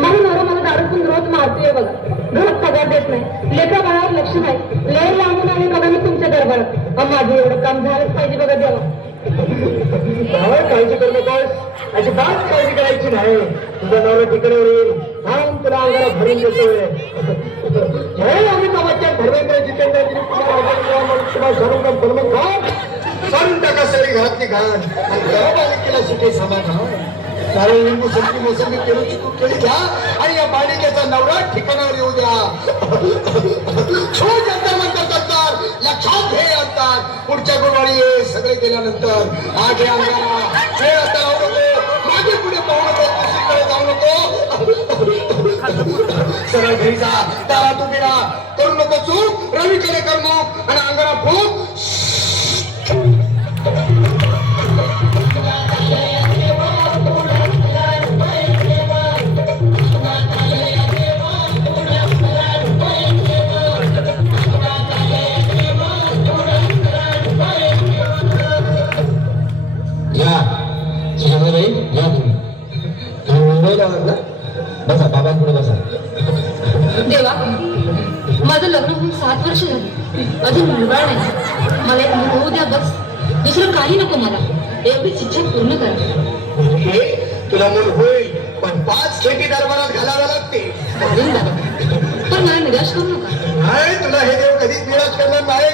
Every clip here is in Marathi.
मला दारू रोज मारतोय बघा, घरात पगार देत नाही, लेखा बाळावर लक्ष नाही, लेर लावून आहे बघा मी तुमच्या दरबारात. माझं एवढं काम झालंच पाहिजे बघा देवा. काळजी करू नकोस, अजिबात काळजी करायची नाही. तुझा नवरा ठिकाणी येईल, थांब तुला अंगाला भरून देतोय. जय अमिताभच्या धर्मेंद्र जितेंद्र करून टाका सगळी घरातली घाण बालिकेला सुटे समाधान. कारण लिंबू संत्री मोसंबी पेरूची कुठली घ्या आणि या बालिकेचा नवरा ठिकाणावर येऊ द्या. छो जंतर मंतर करतात, लक्षात घे असतात. पुढच्या गुरुवारी ये सगळे गेल्यानंतर आगे अंगाला वेळ आता लावू नको, मागे पुढे पाहू नको, दुसरीकडे जाऊ नको. सरळ घरी जा, त्याला तू बिना करू नको चूक. रवीकडे कर मग आणि अंगाला फूक. बसा बाबा पुढे बसा. देवा, माझं लग्न होऊन 7 वर्ष झाली, अजून मुलगा नाही. मला एक मुलं होऊ द्या बस, दुसरं काही नको मला. एवढीच इच्छा पूर्ण करा. तुला मूल होईल, पण 5 खेटी दरबारात घालाव्या लागते. पण मला निराश करू नका. नाही, तुला हे देव कधीच निराश करणार नाही.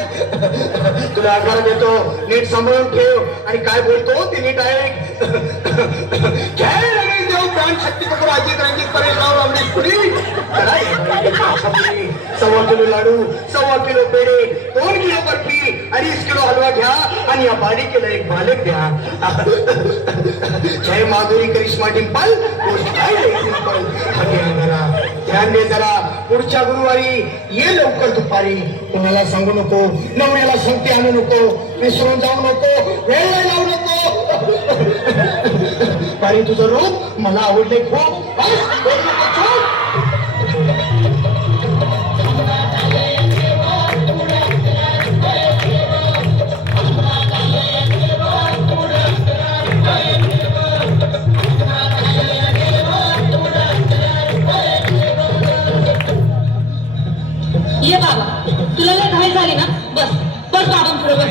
तुला आकार देतो, नीट सांभाळून ठेव आणि काय बोलतो ते नीट ऐक. जय रमेश देव प्राण शक्ती कपूर अजित रंजित परेशराव रावडी पुरी. 1.25 किलो लाडू, 1.25 किलो पेढे, 2 किलो बर्फी, 2.5 किलो हलवा घ्या आणि या बालिकेला एक बालक द्या. जय माधुरी करिश्मा डिंपल, सिंपल. ध्यान दे जरा, पुढच्या गुरुवारी ये लवकर दुपारी. कोणाला सांगू नको, नवऱ्याला संगती आणू नको, विसरून जाऊ नको, वेळ लावू नको. आणि तुझं रूप मला आवडले खूप. ये बाबा, तुला लय घाई झाली ना, बस बस बाबा पुढे बस.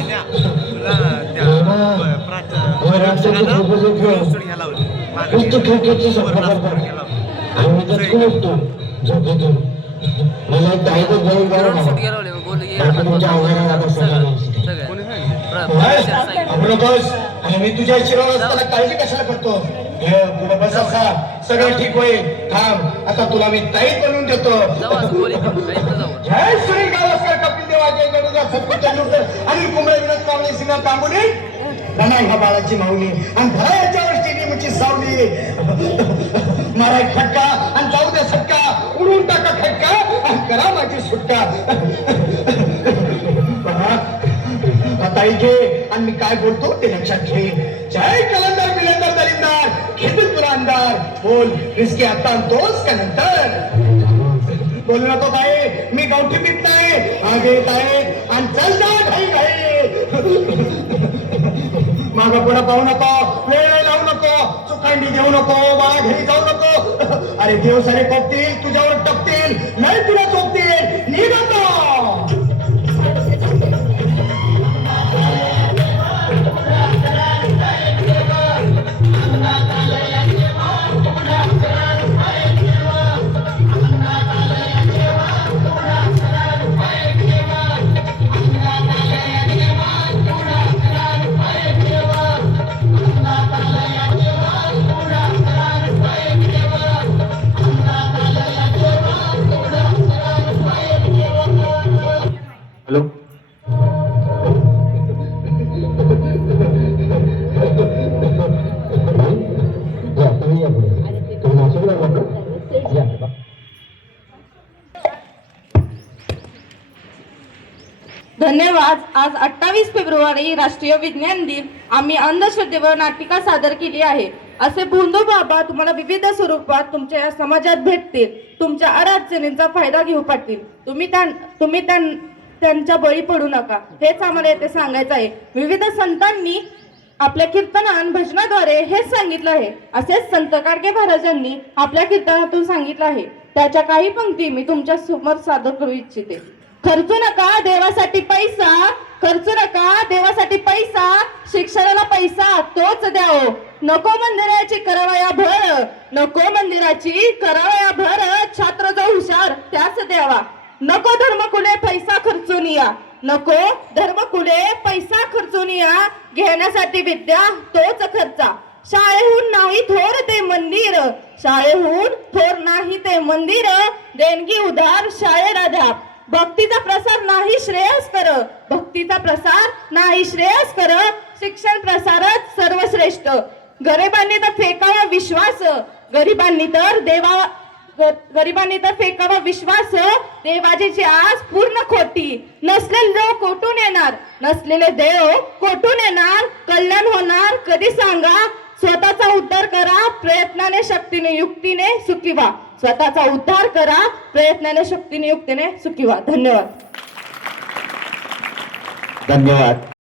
मी तुझ्या शिरावर असताना काळजी कशाला करतो. तुला बस असा सगळं ठीक होईल. थांब, आता तुला मी ताईत बनवून देतो. जय श्री गावस्कर, कपिल देव, अजय जडेजा, सचिन तेंडुलकर, अनिल कुंबळे, विनोद कांबळे, सिंह तांबोली, धनाई ह्या बाळाची माऊली आणि धरा याच्यावर चिनीमुची सावली. मारा एक फटका आणि जाऊ दे सटका, उडून टाका खटका आणि करा माझी सुटका. ताई घे आणि मी काय बोलतो ते लक्षात घे. जय कलंदर बिलंदर दलिंदार, घेतील तुला अंधार. बोल, रिस्की आता आणतोस का नंतर. बोलू नको बाई, मी गावठी पीत नाही, आगे येत आहे आणि चल जा घाई घाई. मागं पुढं पाहू नको, वेळ लावू नको, चुकांडी देऊ नको, बाळा घरी जाऊ नको. अरे देव सारे कोपतील, तुझ्यावर टपतील, नाही तुला चोपतील. निघतो हॅलो. धन्यवाद. आज 28 फेब्रुवारी राष्ट्रीय विज्ञान दिन. आम्ही अंधश्रद्धेवर नाटिका सादर केली आहे. असे भोंदू बाबा तुम्हाला विविध स्वरूपात तुमच्या या समाजात भेटतील, तुमच्या अडचणींचा फायदा घेऊ पाहतील. तुम्ही त्यांच्या बळी पडू नका, हेच आम्हाला येथे सांगायचं आहे. विविध संतांनी आपल्या कीर्तनान भजनाद्वारे हेच सांगितलं आहे. असेच संत गाडगे महाराजांनी आपल्या कीर्तनातून सांगितलं आहे. त्याच्या काही पंक्ती मी तुमच्या समोर सादर करू इच्छिते. खर्चू नका देवासाठी पैसा, खर्चू नका देवासाठी पैसा, शिक्षणाला पैसा तोच द्याओ. नको मंदिराची करावया भर, नको मंदिराची करावया भर, छात्र जो हुशार त्याच द्यावा. नको धर्मकुले पैसा खर्चून या, नको धर्मकुले पैसा खर्चून या, घेण्यासाठी विद्या तोच खर्चा. शाळेहून नाही थोर ते मंदिर, शाळेहून थोर नाही ते मंदिर, देणगी उधार शाळेला द्या. भक्तीचा प्रसार नाही श्रेयस कर, भक्तीचा प्रसार नाही श्रेयस कर, शिक्षण प्रसारच सर्वश्रेष्ठ. गरिबांनी तर फेकावा विश्वास, गरिबांनी तर फेकावा विश्वास, देवाची आस पूर्ण खोटी. नसलेले देव कोठून येणार, नसलेले देव कोठून येणार, कल्याण होणार कधी सांगा. स्वतःचा उद्धार करा प्रयत्नाने शक्तीने युक्तीने सुखी व्हा, स्वतःचा उद्धार करा प्रयत्नाने शक्तीने युक्तीने सुखी व्हा. धन्यवाद. धन्यवाद.